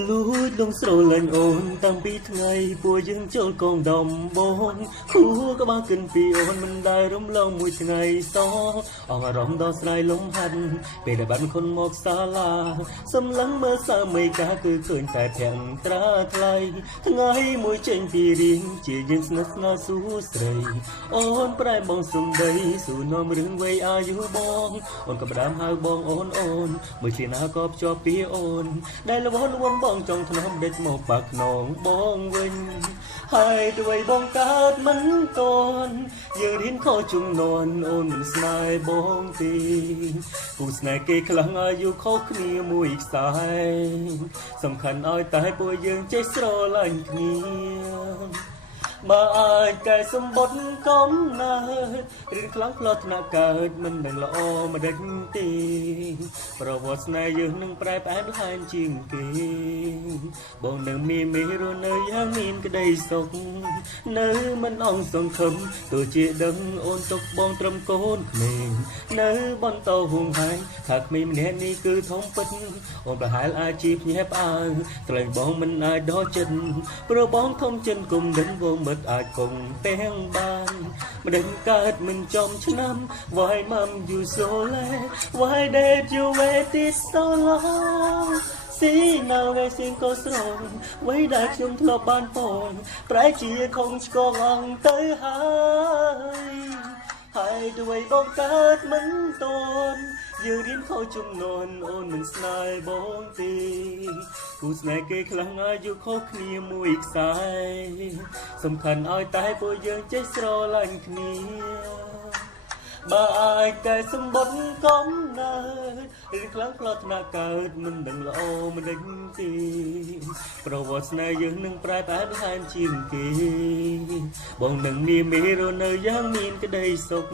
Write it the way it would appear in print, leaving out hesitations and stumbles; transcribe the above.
លួចលងស្រលាញ់អូនតាំងពីថ្ងៃពួកយើងចូលកងដំបងគូក៏បានគិនពីអូនមិនដែលរំលងមួយថ្ងៃសោះអងអារម្មណ៍ដល់ស្រ័យលំហាត់ពេលដែលបានคนមកសាលាសម្លឹងមើលសើមេកាគឺឃើញតែភាំងត្រាថ្លៃថ្ងៃមួយចេញពីរៀងជាយើងស្និទ្ធស្នាលស៊ូស្រីអូនប្រែបងសំដីស៊ូនាំរឿងវ័យអាយុបងអូនក៏ផ្ដាំហៅបងអូនមួយជាណាក៏ភ្ជាប់ពីអូនដែលលវនវងបងចង់ធ្នមដេចមកបាក់ខ្នងបងវិញហើយတွေ့បងកើតមិនតន់យើងរៀនខុសជំនាន់អូនមិនស្នេហ៍បងទេគូស្នេហ៍គេខ្លាំងអាយុខុសគ្នាមួយខ្សែសំខាន់ឲ្យតែពួកយើងចេះស្រឡាញ់គ្នាបើអាចកែសម្បត្តិកំណើតរៀនខ្លាំងផ្លោះថ្នាក់កើតមិនដឹងល្អមិនដេចទេប្រវត្តិស្នេហ៍យើងនឹងប្រែផ្អែមល្ហែមជាងគេបងនឹងមានមេរនៅយ៉ាងមានក្តីសុខនៅមិនអង្សង្ឃឹមទោះជាដឹងអូនទុកបងត្រឹមកូនក្មេងនៅបន្តហួងហែងថាក្មេងម្នាក់នេះគឺធំពិតអូនប្រហែលអាចជាភ្ញាក់ផ្អើលត្រែងបងមិនអាចដល់ចិត្តព្រោះបងធំចិនគុំដឹងវងអាចគង់ទាំងបានមិនដឹងកើតមិនចំឆ្នាំ Why mom you so late Why did you wait it so long See now I sing go strong ໄວដែលខ្ញុំធ្លាប់បានពនប្រែជាខំឆ្កងទៅហើយด้วยបងកើតមិនតន់យើងរៀនខុសជំនាន់អូនមិនស្នេហ៍បងទេគូស្នេហ៍គេខ្លាំងអាយុខុសគ្នាមួយខ្សែសំខាន់ឲ្យតែពួកយើងចេះស្រឡាញ់គ្នាបើអាចកែសម្បត្តិកំណើតរៀនខ្លាំងផ្លោះថ្នាក់កើតមិនដឹងល្អមិនដឹងទេប្រវត្តិស្នេហ៍យើងនឹងប្រែផ្អែមល្ហែមជាងគេបងនឹងនាមេរនៅយ៉ាងមានក្តីសុខ